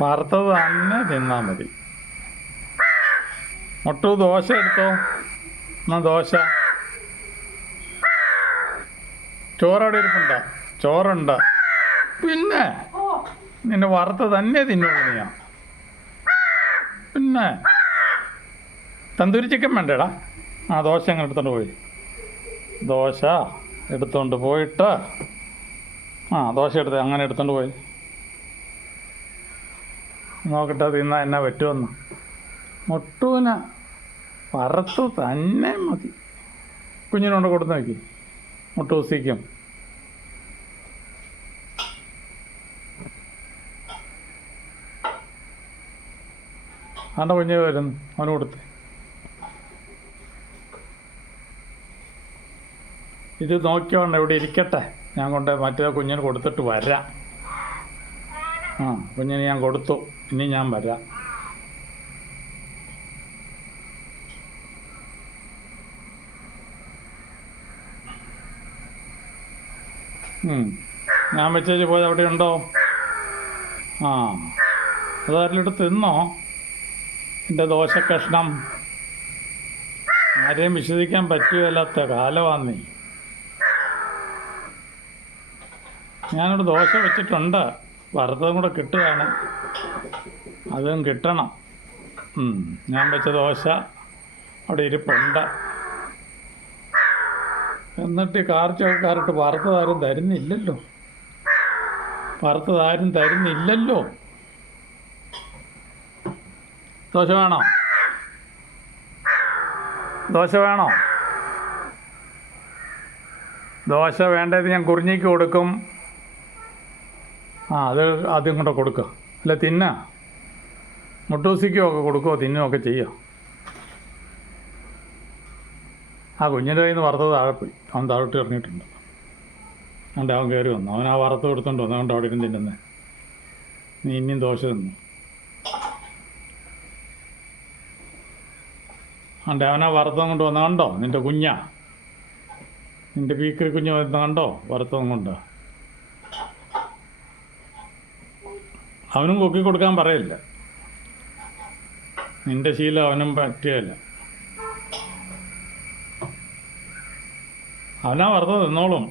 വറുത്തത് തന്നെ തിന്നാൽ മതി. മുട്ടു ദോശ എടുത്തോ. എന്നാ ദോശ. ചോറവിടെ ഇരിപ്പുണ്ടോ? ചോറുണ്ട്. പിന്നെ നിന്നെ വറുത്ത് തന്നെ തിന്നുള്ളൂ നീ. പിന്നെ തന്തൂരി ചിക്കൻ വേണ്ടേടാ. ആ ദോശ അങ്ങനെ എടുത്തോണ്ട് പോയി. ദോശ എടുത്തോണ്ട് പോയിട്ട് ദോശ എടുത്ത് അങ്ങനെ എടുത്തോണ്ട് പോയി. നോക്കട്ടെ തിന്നാൽ എന്നാ പറ്റുമെന്ന്. മുട്ടൂന് വറുത്ത് തന്നെ മതി. കുഞ്ഞിനോണ്ട് കൊടുത്ത് നോക്കി. മുട്ടൂസിക്കും അവൻ്റെ കുഞ്ഞ് വരുന്നു. അവന് കൊടുത്ത്. ഇത് നോക്കിയോണ്ട് ഇവിടെ ഇരിക്കട്ടെ. ഞാൻ കൊണ്ട് മറ്റേ കുഞ്ഞിന് കൊടുത്തിട്ട് വരാം. കുഞ്ഞിന് ഞാൻ കൊടുത്തു. ഇനി ഞാൻ വരാം. ഞാൻ വെച്ചേച്ച് പോയത് അവിടെ ഉണ്ടോ? അതാരെങ്കിലും തിന്നോ എൻ്റെ ദോശ കഷ്ണം? ആരെയും വിശ്വസിക്കാൻ പറ്റുകയില്ലാത്ത കാലമാന്നേ. ഞാനിവിടെ ദോശ വെച്ചിട്ടുണ്ട്. വറുത്തതും കൂടെ കിട്ടുകയാണ്. അതും കിട്ടണം. ഞാൻ വെച്ച ദോശ അവിടെ ഇരിപ്പുണ്ട്. എന്നിട്ട് കാർച്ചക്കാരിട്ട് വറുത്തതാരും തരുന്നില്ലല്ലോ. ദോശ വേണോ? ദോശ വേണ്ടത് ഞാൻ കുറിഞ്ഞിക്ക് കൊടുക്കും. അത് ആദ്യം കൂടെ കൊടുക്കുക. അല്ല തിന്ന മുട്ടൂസിക്കും ഒക്കെ കൊടുക്കുകയോ തിന്നുകയൊക്കെ ചെയ്യുക. കുഞ്ഞിൻ്റെ കയ്യിൽ നിന്ന് വറുത്തത് താഴെ പോയി. അവൻ താഴോട്ട് ഇറങ്ങിയിട്ടുണ്ട്. അതുകൊണ്ട് അവൻ കയറി വന്നു. അവൻ ആ വറുത്ത് കൊടുത്തോണ്ട് വന്നു. അതുകൊണ്ട് അവിടെ ഇരുന്ന് തിന്നുന്നത്. നീ ഇനിയും ദോശ തിന്നു. അതുകൊണ്ട് അവനാ വറുത്തതും കൊണ്ട് വന്ന കണ്ടോ? നിൻ്റെ കുഞ്ഞാ, നിൻ്റെ പീക്കറി കുഞ്ഞ് വരുന്ന കണ്ടോ? വറുത്തതും കൊണ്ട്. അവനും കൊക്കി കൊടുക്കാൻ പറയില്ല. നിൻ്റെ ശീലം അവനും പറ്റുകയില്ല. അവനാ വറുത്തത് തിന്നോളും.